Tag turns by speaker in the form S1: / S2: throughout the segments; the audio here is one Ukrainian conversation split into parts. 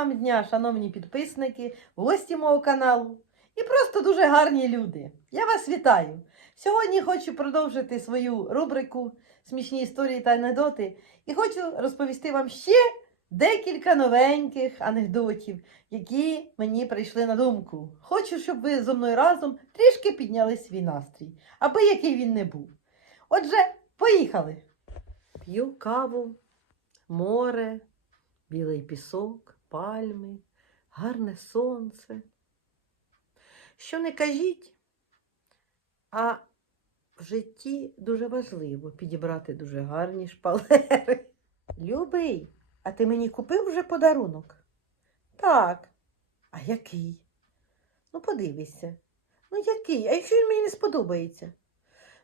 S1: вам дня, шановні підписники, гості мого каналу і просто дуже гарні люди. Я вас вітаю! Сьогодні хочу продовжити свою рубрику Смішні історії та анекдоти і хочу розповісти вам ще декілька новеньких анекдотів, які мені прийшли на думку. Хочу, щоб ви зо мною разом трішки підняли свій настрій, аби який він не був. Отже, поїхали! П'ю каву, море, білий пісок, пальми, гарне сонце. Що не кажіть, а в житті дуже важливо підібрати дуже гарні шпалери. Любий, а ти мені купив вже подарунок? Так. А який? Ну, подивися. Ну, який? А якщо він мені не сподобається?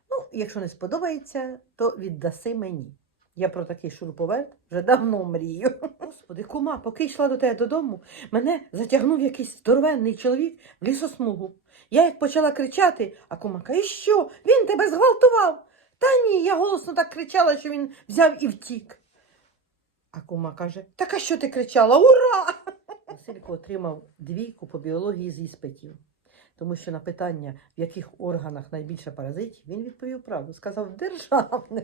S1: Ну, якщо не сподобається, то віддаси мені. Я про такий шуруповерт вже давно мрію. Господи, кума, поки йшла до тебе додому, мене затягнув якийсь здоровенний чоловік в лісосмугу. Я як почала кричати, а кума каже, що? Він тебе зґвалтував. Та ні, я голосно так кричала, що він взяв і втік. А кума каже: Так а що ти кричала? Ура! Василько отримав двійку по біології з іспитів. Тому що на питання, в яких органах найбільше паразитів, він відповів правду. Сказав, державних.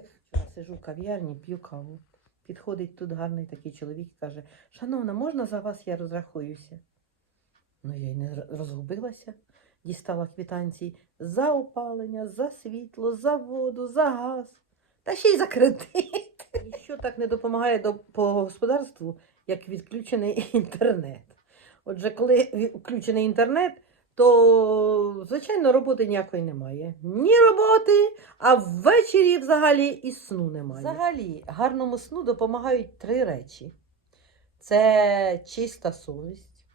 S1: Сижу в кав'ярні, п'ю каву. Підходить тут гарний такий чоловік і каже: Шановна, можна за вас я розрахуюся? Ну, я й не розгубилася, дістала квитанції за опалення, за світло, за воду, за газ, та ще й за кредит. Що так не допомагає до, по господарству, як відключений інтернет. Отже, коли включений інтернет, то, звичайно, роботи ніякої немає. Ні роботи, а ввечері взагалі і сну немає. Взагалі, гарному сну допомагають три речі: це чиста совість,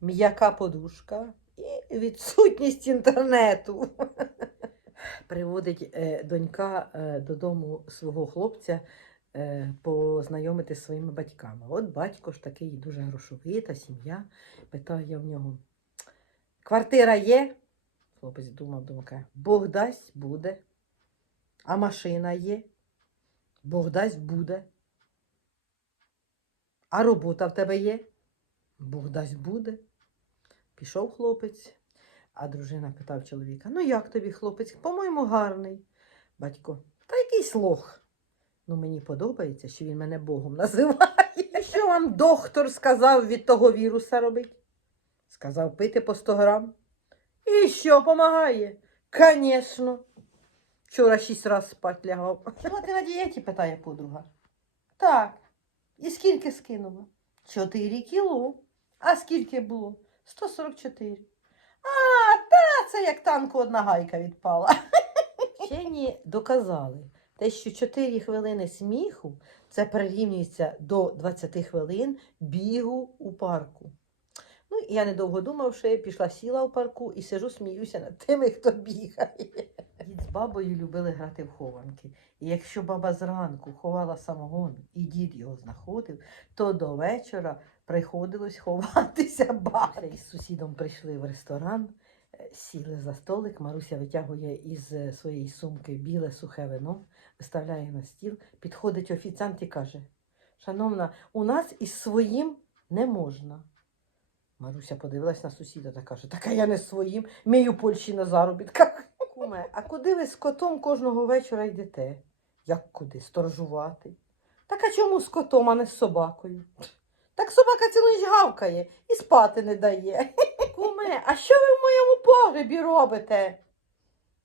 S1: м'яка подушка і відсутність інтернету. Приводить е, донька е, додому свого хлопця е, познайомити з своїми батьками. От батько ж такий дуже грошовита сім'я. Питає в нього: квартира є? Хлопець думав, каже, Бог дасть буде. А машина є? Бог дасть буде. А робота в тебе є? Бог дасть буде. Пішов хлопець, а дружина питав чоловіка: Ну як тобі, хлопець? По-моєму, гарний. Батько, та якийсь лох. Ну, мені подобається, що він мене Богом називає. Що вам доктор сказав від того віруса робити? Сказав пити по 100 грам. І що помагає? Звісно. Вчора шість разів спать лягав. Чого ти на дієті? питає подруга. Так. І скільки скинула? Чотири кіло. А скільки було? 144. А, та це як танку одна гайка відпала. Вчені доказали, те, що 4 хвилини сміху це прирівнюється до 20 хвилин бігу у парку. Ну, я недовго думавши, пішла сіла у парку і сижу, сміюся над тими, хто бігає. Дід з бабою любили грати в хованки. І якщо баба зранку ховала самогон і дід його знаходив, то до вечора приходилось ховатися бабі. Із сусідом прийшли в ресторан, е, сіли за столик. Маруся витягує із е, своєї сумки біле сухе вино, виставляє на стіл, підходить офіціант і каже: Шановна, у нас із своїм не можна. Маруся подивилась на сусіда та каже: Так а я не своїм, мій у Польщі на заробітках. Куме, а куди ви з котом кожного вечора йдете? Як куди? Сторожувати? Так а чому з котом, а не з собакою? Так собака цілу ніч гавкає і спати не дає. Куме, а що ви в моєму погребі робите?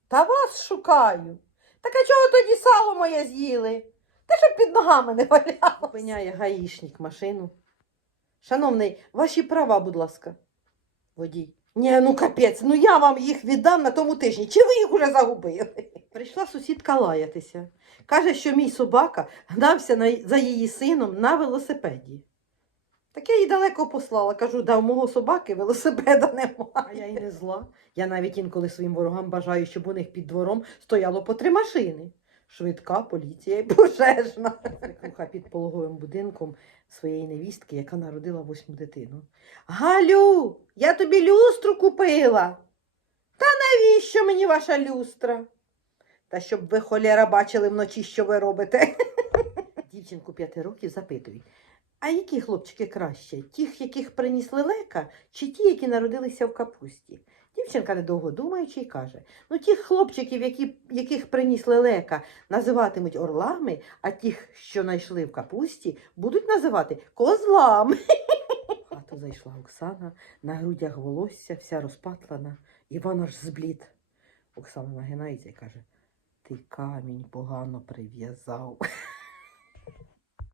S1: Та вас шукаю. Так а чого тоді сало моє з'їли? Та щоб під ногами не валяло. Опиняє гаїшник машину. Шановний, ваші права, будь ласка. Водій. Ні, ну капець, ну я вам їх віддам на тому тижні. Чи ви їх уже загубили? Прийшла сусідка лаятися. Каже, що мій собака гнався на, за її сином на велосипеді. Так я її далеко послала. Кажу, да у мого собаки велосипеда немає. А я й не зла. Я навіть інколи своїм ворогам бажаю, щоб у них під двором стояло по три машини. Швидка, поліція і пожежна. Свекруха під пологовим будинком своєї невістки, яка народила восьму дитину. Галю, я тобі люстру купила. Та навіщо мені ваша люстра? Та щоб ви холєра бачили вночі, що ви робите. Дівчинку п'яти років запитують. А які хлопчики краще? Тих, яких приніс лелека, чи ті, які народилися в капусті? Дівчинка, недовго думаючи, й каже: ну, тих хлопчиків, які, яких приніс лелека, називатимуть орлами, а тих, що знайшли в капусті, будуть називати козлами. В хату зайшла Оксана, на грудях волосся, вся розпатлана. Іван аж зблід. Оксана нагинається і каже: Ти камінь погано прив'язав.